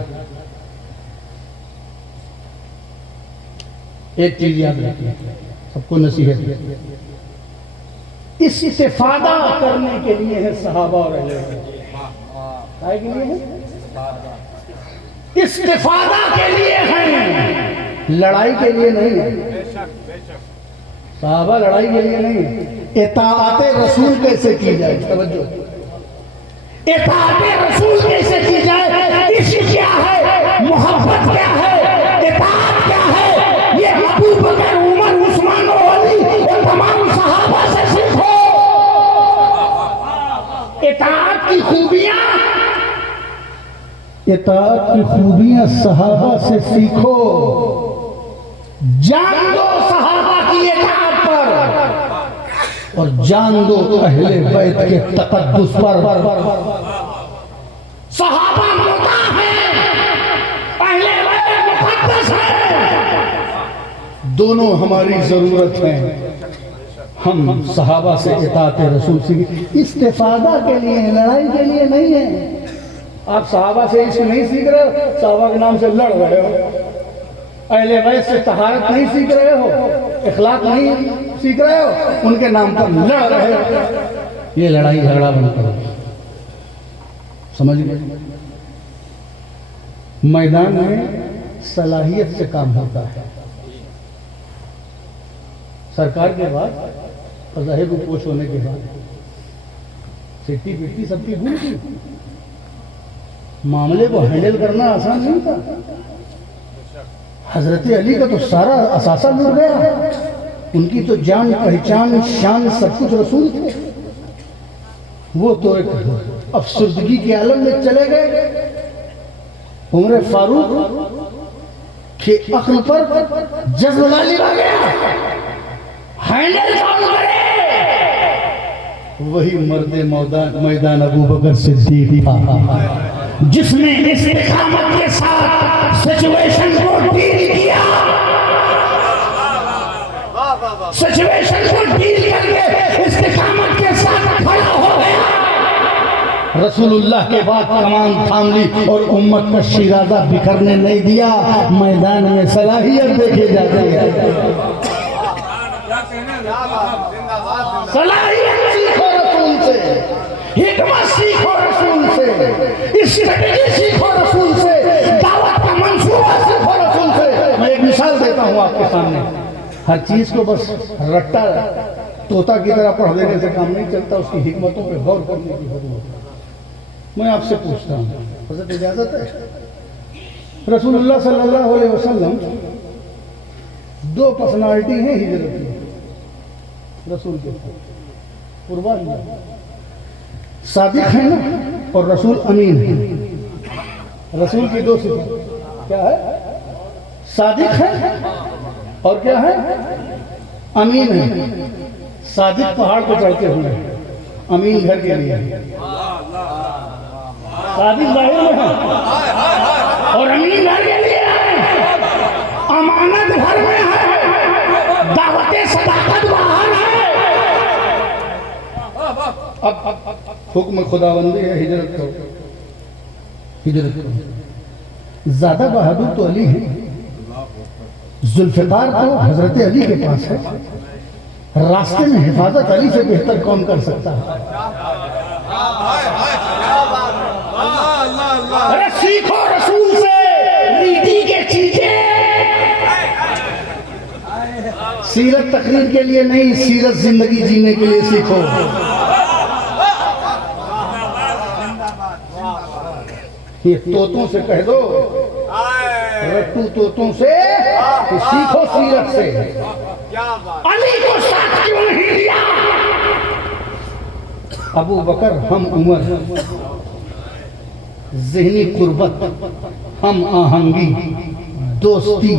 एक चीज याद रखिए, सबको नसीहत, इस्तिफादा करने के लिए है सहाबा और अहले काय के लिए है? इस्तिफादा के लिए है, लड़ाई के लिए नहीं है। सहाबा लड़ाई के लिए नहीं है। इताअते रसूल कैसे की जाए, तवज्जो, इताअते रसूल कैसे की जाए, इश्क क्या है, मोहब्बत क्या है, इताअत क्या है, ये अबू बकर, उमर, उस्मान और अली और तमाम सहाबा से सीखो। इताअत की खूबियां, इताअत की खूबियां सहाबा से सीखो। जान दो सहाबा की और जान दो अहले बैत के तकद्दुस पर। सहाबा मुता है, अहले बैत मुक़द्दस है। दोनों हमारी जरूरत है। हम सहाबा से इताअत रसूल सीखे, इस्तिफादा के लिए, लड़ाई के लिए नहीं है। आप सहाबा से इश्क नहीं सीख रहे हो, सहाबा के नाम से लड़ रहे हो। अहले बैत से तहारत नहीं सीख रहे हो, इखलाक नहीं सीख रहे हो, उनके नाम पर लड़ रहे हो। ये लड़ाई झगड़ा बंद करो, समझ गए? मैदान में सलाहियत से काम होता है। सरकार के बाद, ज़ाहिर पोष होने के बाद सिट्टी पिट्टी सबकी भूल गई। मामले को हैंडल करना आसान नहीं था। हजरत अली का तो सारा असासा लुट गया। उनकी तो जान पहचान शान सब कुछ रसूल थे। वो तो एक अफसुर्दगी के आलम में चले गए। उमर फारूक के अक्ल पर जज्ब गालिब आ गया। हैंडल कौन करे? वही मर्दे मैदान अबू बकर सिद्दीक था, जिसने इस्तिकामत के साथ सिचुएशन को डील किया, सिचुएशन को डील करके इस्तिकामत के साथ खड़ा हो गया। रसूलुल्लाह के बाद कमान थाम ली और उम्मत का शिराजा बिखरने नहीं दिया। मैदान में सलाहियत देखी जाती है। सलाहियत सीखो रसूल से, हिकमत सीखो रसूल से, स्ट्रेटेजी सीखो रसूल से, दावत का मंसूबा सीखो रसूल से। मैं एक मिसाल देता हूँ आपके सामने। हर चीज को बस रट्टा तोता की तरह पढ़ देने से काम नहीं चलता, उसकी हिकमतों पे गौर करने की जरूरत है। मैं आपसे पूछता हूँ, हज़रत इजाजत है? रसूलुल्लाह सल्लल्लाहु अलैहि वसल्लम दो पर्सनालिटी हैं हिजरत की रसूल के कुर्बान, सादिक है ना, और रसूल अमीन है। रसूल की दो सिफत क्या है? सादिक है और क्या है? अमीन है। सादिक पहाड़ को चढ़ते हुए, अमीन घर के लिए। सादिक बाहर में है और अमीन घर के लिए है। अमानत घर में है, दावते सदाकत बाहर है। अब हुक्म खुदाबंदी है, हिजरत करो, हिजरत करो। ज्यादा बहादुर तो अली है। जुल्फिकार तो हजरत अली के पास है। रास्ते में हिफाजत अली से बेहतर कौन कर सकता है? अरे सीखो रसूल से रीति के चीजें। सीरत तकरीर के लिए नहीं, सीरत जिंदगी जीने के लिए सीखो। ये तोतों से कह दो, रट्टू तोतों से कि सीखो सीरत से। अली को साथ क्यों नहीं लिया? अबू बकर हम उमर, ज़हनी कुर्बत, हम आहंगी, दोस्ती,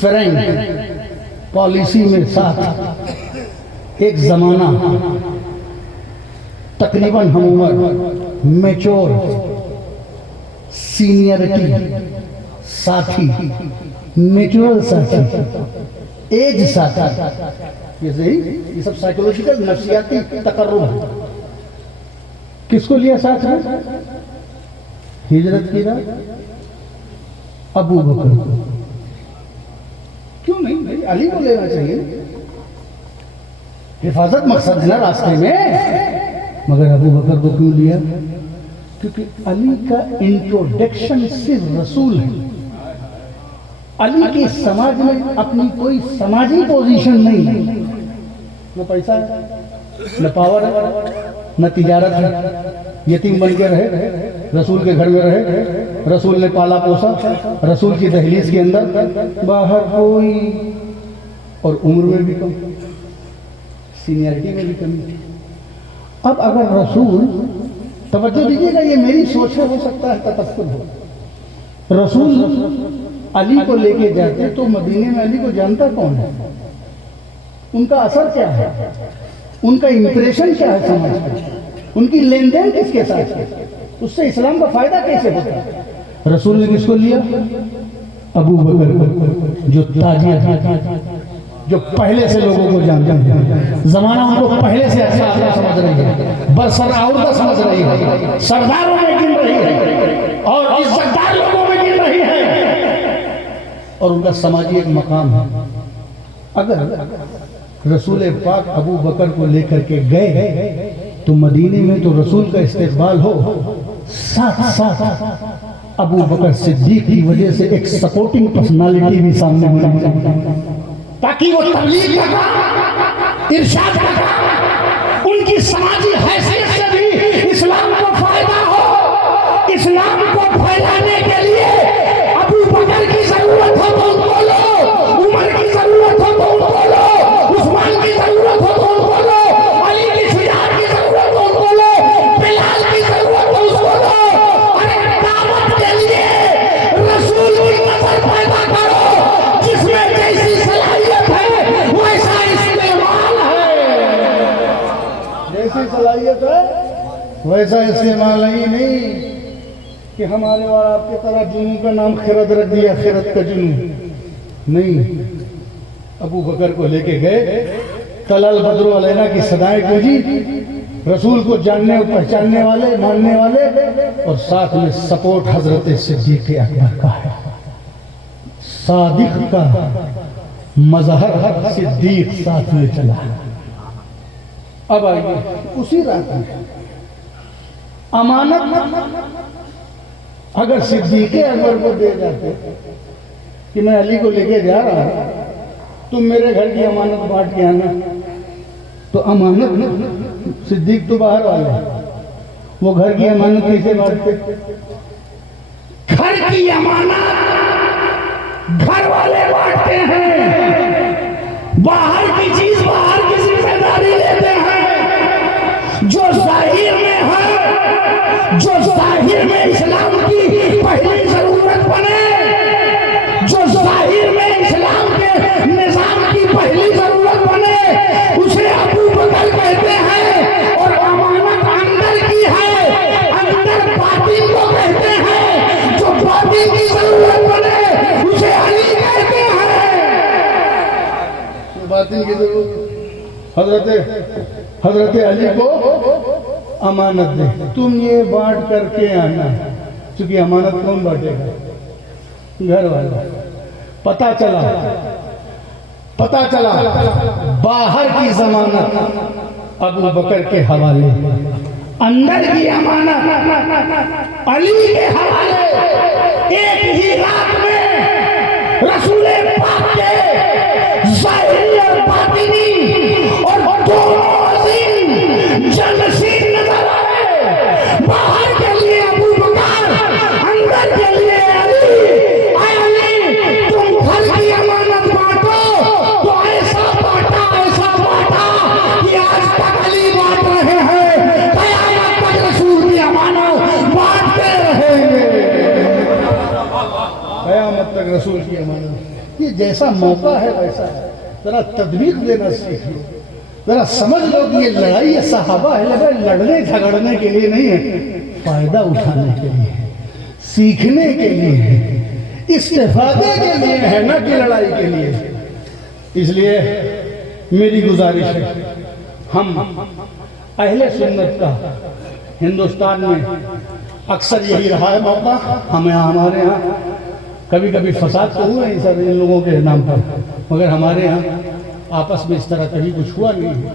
फ्रेंड, पॉलिसी में साथ, एक जमाना, तकरीबन हम उमर, मैच्योर, सीनियरिटी, साथी, नेचुरल साथी, एज साथी। ये सही, ये सब साइकोलॉजिकल नफ्सियाती तकर्रुब है। किसको लिया साथ में? हिजरत की रात अबू बकर को। क्यों नहीं भाई, अली को लेना चाहिए। हिफाजत मकसद है ना रास्ते में, मगर अबू बकर को क्यों लिया? क्योंकि अली का इंट्रोडक्शन सिर्फ रसूल है। अली के समाज में अपनी कोई समाजी पोजीशन नहीं है। न पैसा है, न पावर है, न तिजारत है। यतीम बन के रहे, रसूल के घर में रहे, रसूल ने पाला पोसा, रसूल की दहलीज के अंदर, बाहर कोई, और उम्र में भी कम, सीनियरिटी में भी कमी। अब अगर रसूल, तवज्जो दीजिएगा, ये मेरी सोच है, हो सकता है ततस्सुर हो, रसूल अली को लेके जाते तो मदीने में अली को जानता कौन है? उनका असर क्या है? उनका इंप्रेशन क्या है समाज में, उनकी लेन देन किसके साथ है, उससे इस्लाम का फायदा कैसे होता है। रसूल ने किसको लिया? अबू बकर को, जो ताजिर, जो पहले से लोगों को जानते हैं, जमाना उनको पहले से अच्छा आदमी समझ रही है, बरसराउदा समझ रही है, सरदारों में गिन रही है और इज्जतदार लोगों में गिन रही है, और उनका समाजी एक मकाम है। अगर रसूल पाक अबू बकर को लेकर के गए तो मदीने में तो रसूल का इस्तेकबाल हो, साथ साथ अबू बकर सिद्दीक की वजह से एक सपोर्टिंग पर्सनालिटी भी सामने होनी चाहिए, ताकि वो तबलीग का काम, इरशाद का काम, उनकी समाजी हैसियत से भी इस्लाम को फायदा हो। इस्लाम को फैलाने के लिए अबू बकर की जरूरत हो तो उनको लो, उमर की जरूरत हो तो उनको लो, उस्मान की जरूरत हो तो उनको लो, अली की शुजाअत की जरूरत हो उनको लो, बिलाल की जरूरत हो उसको लो। अरे दावत के लिए रसूलुल नजर पैदा करो, जिसमें जैसी सलाहियत है वैसा इस्तेमाल है, जैसी सलाहियत है वैसा इस्तेमाल नहीं कि हमारे और आपके तरह जुनू का नाम खिरत रख दिया, खिरत का जुनू नहीं। अबू बकर को लेके गए, तलल बद्रो अलैना की सदाएं गूंजी, रसूल को जानने और पहचानने वाले, मानने वाले, और साथ में सपोर्ट हजरत सिद्दीक अकबर का है। सादिक का मजहर सिद्दीक साथ में चला। अब आइए उसी रात में अमानत अगर सिद्दीक अकबर को दे जाते कि मैं अली को लेके जा रहा हूं, तुम मेरे घर की अमानत बांट के आना, तो अमानत सिद्दीक तो बाहर वाले, वो घर की अमानत कैसे बांटते? घर की अमानत घर वाले बांटते हैं, बाहर की चीज बाहर की जिम्मेदारी लेते हैं। जो जाहिर में है, जो जाहिर में इस्लाम की पहली जरूरत बने, जो जाहिर में इस्लाम के निजाम की पहली जरूरत बने, उसे अबू बकर कहते हैं। और अमानत अंदर की है, अंदर बातिन को कहते हैं। जो बातिन की जरूरत बने उसे अली कहते हैं। बातिन की जरूरत हजरत अली को अमानत दे, तुम ये बांट करके आना, क्योंकि अमानत कौन बांटेगा? घर वाला। पता चला बाहर की जमानत अबू बकर के हवाले, अंदर की अमानत अली के हवाले। एक ही रात में रसूल पाक के ज़ाहिरी और बातिनी और दोनों अज़ीम जन्नशीन नजर आए। बाहर के लिए अबू बकर, अंदर के लिए अली। अली तुम घर की अमानत बांटो तो ऐसा बांटा कि आज तक अली बांट रहे हैं, क़यामत तक रसूल की अमानत बांटते रहेंगे, क़यामत तक रसूल की अमानत। ये जैसा मौका है वैसा है, जरा तदबीर देना सीख लो, जरा समझ लो कि ये लड़ाई ये सहाबा है, लगा लड़ने झगड़ने के लिए नहीं है, फायदा उठाने के लिए, सीखने के लिए, इस्तेफादे के लिए है, ना कि लड़ाई के लिए। इसलिए मेरी गुजारिश है, हम अहले सुन्नत का हिंदुस्तान में अक्सर यही रहा है मौका, हमें हमारे यहाँ कभी कभी फसाद तो हुए हैं सर इन लोगों के नाम पर, मगर हमारे यहाँ आपस में इस तरह कभी कुछ हुआ नहीं है।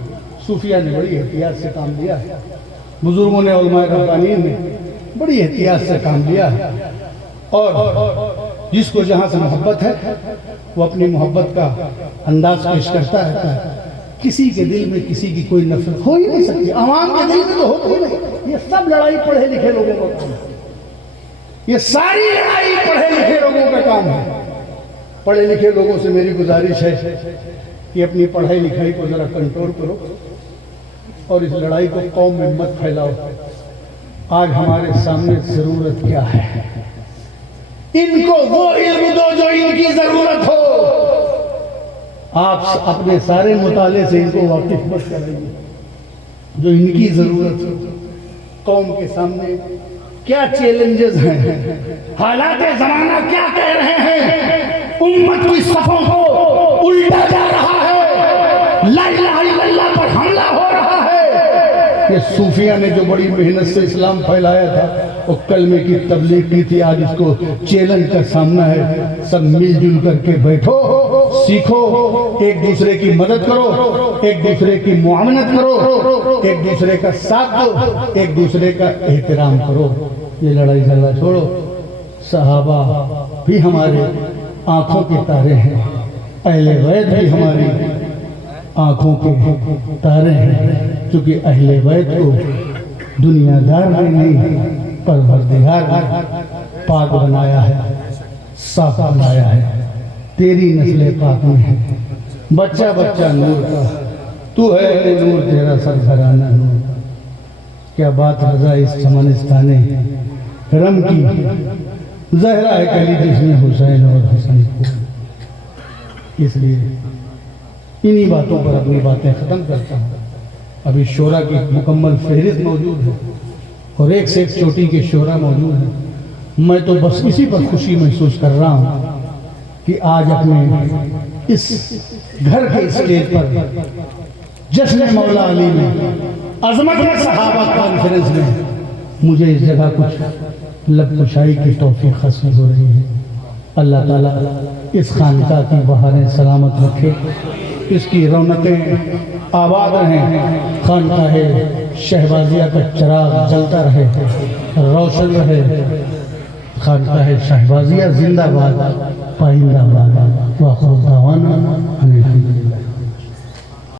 सूफिया ने बड़ी एहतियात से काम लिया है, बुजुर्गों ने, उलमाए रब्बानीन ने बड़ी एहतियात से काम लिया है, और जिसको जहाँ से मोहब्बत है वो अपनी मोहब्बत का अंदाज पेश करता रहता है। किसी के दिल में किसी की कोई नफरत हो ही नहीं सकती, आवाम के दिल में तो होती नहीं। ये सब लड़ाई पढ़े लिखे लोगों का काम है, ये सारी लड़ाई पढ़े लिखे लोगों का काम है। पढ़े लिखे लोगों से मेरी गुजारिश है कि अपनी पढ़ाई लिखाई को जरा कंट्रोल करो और इस लड़ाई को कौम में मत फैलाओ। आज हमारे सामने जरूरत क्या है? इनको वो इल्म दो जो इनकी जरूरत हो। आप अपने सारे मुताले से इनको वाकिफ मत कराइए। जो इनकी जरूरत है कौम के सामने क्या चैलेंजेस हैं, हालात जमाना क्या कह रहे हैं, उम्मत की सफों को उल्टा जा रहा है, ला इलाहा इल्लल्लाह पर हमला हो रहा है। ये सूफिया ने जो बड़ी मेहनत से इस्लाम फैलाया था वो कलमे की तबलीग की थी, आज इसको चैलेंज का सामना है। सब मिलजुल करके बैठो, सीखो, एक दूसरे की मदद करो, एक दूसरे की मुआवनत करो, एक दूसरे का साथ दो, एक दूसरे का एहतराम करो। ये लड़ाई झगड़ा छोड़ो। सहाबा भी हमारे आंखों के तारे हैं, अहले बैत भी हमारी आंखों के तारे हैं, क्योंकि अहले बैत को दुनियादार ने नहीं परवरदिगार ने पाक बनाया है, साफ बनाया है। तेरी नस्ल पाक में है, बच्चा बच्चा नूर का, तू है अहले नूर, तेरा सरघराना नूर का। क्या बात रजा इस चमनिस्ताने रम की, जहरा है कली जिसमें हुसैन और हसन को। इसलिए इन्हीं बातों पर अपनी बातें ख़त्म करता हूँ। अभी शोरा की मुकम्मल फहरिस्त मौजूद है और एक से एक चोटी के शोरा मौजूद है। मैं तो बस इसी पर खुशी महसूस कर रहा हूँ कि आज अपने इस घर के स्टेज पर जश्न मौला अली में, अजमत सहाबा कॉन्फ्रेंस में मुझे इस जगह कुछ लब कुशाई की तौफीक हासिल हो रही है। अल्लाह ताला इस खानका की बहारें सलामत रखे, इसकी रौनकें आबाद रहें, खानकाह शहबाजिया का चिराग जलता रहे, रोशन रहे। खानकाह शहबाजिया जिंदाबाद, पाइंदाबाद। वाखिर दावाना